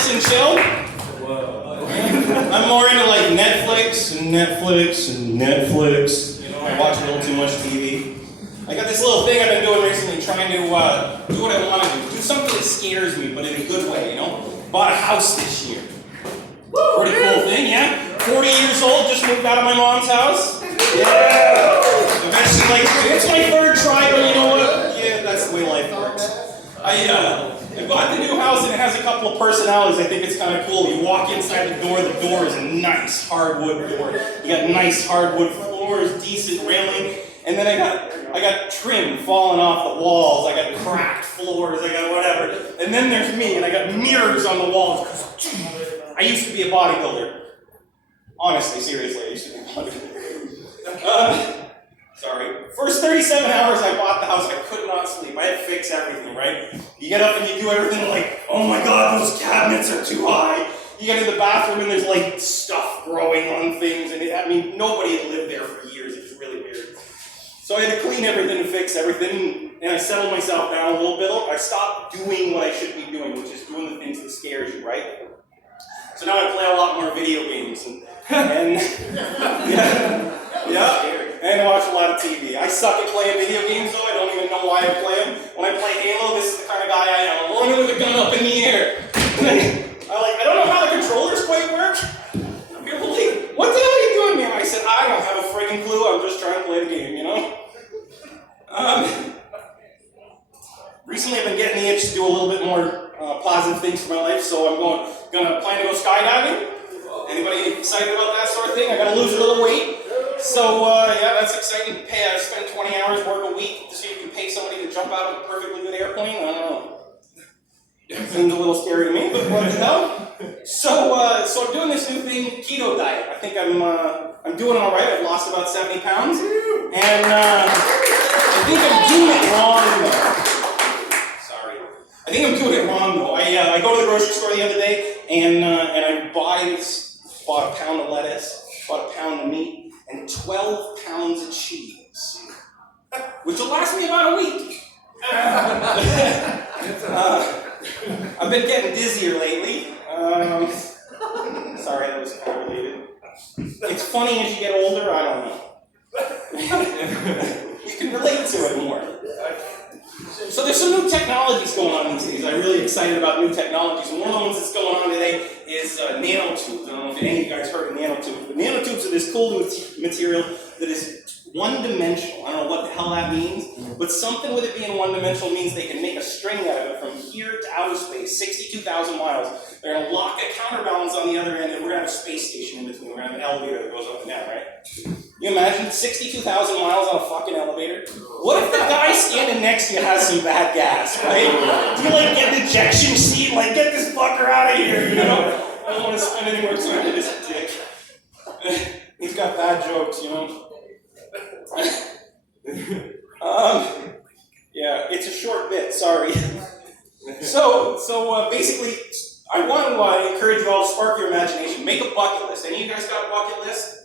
Netflix and chill. I'm more into like Netflix and Netflix and Netflix. You know, I watch a little too much TV. I got this little thing I've been doing recently, trying to do what I want to do. Do something that scares me, but in a good way, you know? Bought a house this year. Pretty cool thing, yeah? 40 years old, just moved out of my mom's house. Yeah! Eventually, like, it's my third try, but you know what? Yeah, that's the way life works. I bought the new house and it has a couple of personalities. I think it's kind of cool. You walk inside the door is a nice hardwood door. You got nice hardwood floors, decent railing, and then I got trim falling off the walls. I got cracked floors. I got whatever. And then there's me, and I got mirrors on the walls. I used to be a bodybuilder. Honestly, seriously, I used to be a bodybuilder. Sorry. First 37 hours I bought the house, I could not sleep. I had to fix everything, right? You get up and you do everything like, oh my god, those cabinets are too high. You get in the bathroom and there's like stuff growing on things, and nobody had lived there for years. It was really weird. So I had to clean everything and fix everything, and I settled myself down a little bit. I stopped doing what I should be doing, which is doing the things that scares you, right? So now I play a lot more video games, and and watch a lot of TV. I suck at playing video games though, I don't even know why I play them. When I play Halo, this is the kind of guy I am. I'm running with a gun up in the air. I don't know how the controllers quite work. People are like, what the hell are you doing, man? I said, I don't have a friggin' clue, I'm just trying to play the game, you know? Recently I've been getting the itch to do a little bit more positive things for my life, so I'm gonna plan to go skydiving. Anybody excited about that sort of thing? I gotta lose a little weight. So, yeah, that's exciting. Spend 20 hours, work a week to see if you can pay somebody to jump out of a perfectly good airplane. I don't know. Seems a little scary to me, but what the hell? So I'm doing this new thing, keto diet. I think I'm doing all right. I've lost about 70 pounds. And I think I'm doing it wrong, though. Sorry. I think I'm doing it wrong, though. I go to the grocery store the other day, and I bought a pound of lettuce, bought a pound of meat, and 12 pounds of cheese, which will last me about a week. I've been getting dizzier lately. Sorry, that was kind of related. It's funny as you get older, I don't know. You can relate to it more. So there's some new technologies going on these days. I'm really excited about new technologies. And one of the ones that's going on today is nanotubes. I don't know if any of you guys heard of nanotubes, but nanotubes are this cool material that is one-dimensional. I don't know what the hell that means, but something with it being one-dimensional means they can make a string out of it from here to outer space, 62,000 miles. They're going to lock a counterbalance on the other end, and we're going to have a space station in between. We're going to have an elevator that goes up and down, right? You imagine 62,000 miles on a fucking elevator? What if the guy standing next to you has some bad gas, right? Do you like get an ejection seat, like get this fucker out of here, you know? I don't want to spend any more time with this dick. He's got bad jokes, you know? Yeah, it's a short bit, sorry. So basically, I want to encourage you all to spark your imagination. Make a bucket list. Any of you guys got a bucket list?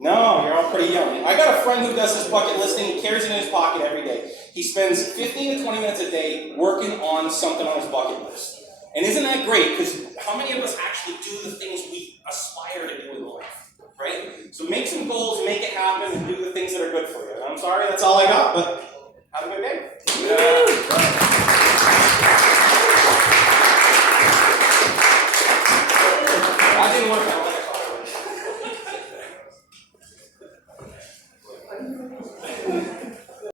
No, you're all pretty young. I got a friend who does this bucket list and he carries it in his pocket every day. He spends 15 to 20 minutes a day working on something on his bucket list. And isn't that great? Because how many of us actually do the things we aspire to do in life, right? So make some goals, make it happen, and do the things that are good for you. And I'm sorry, that's all I got, but have a good day. That didn't work out. Thank you.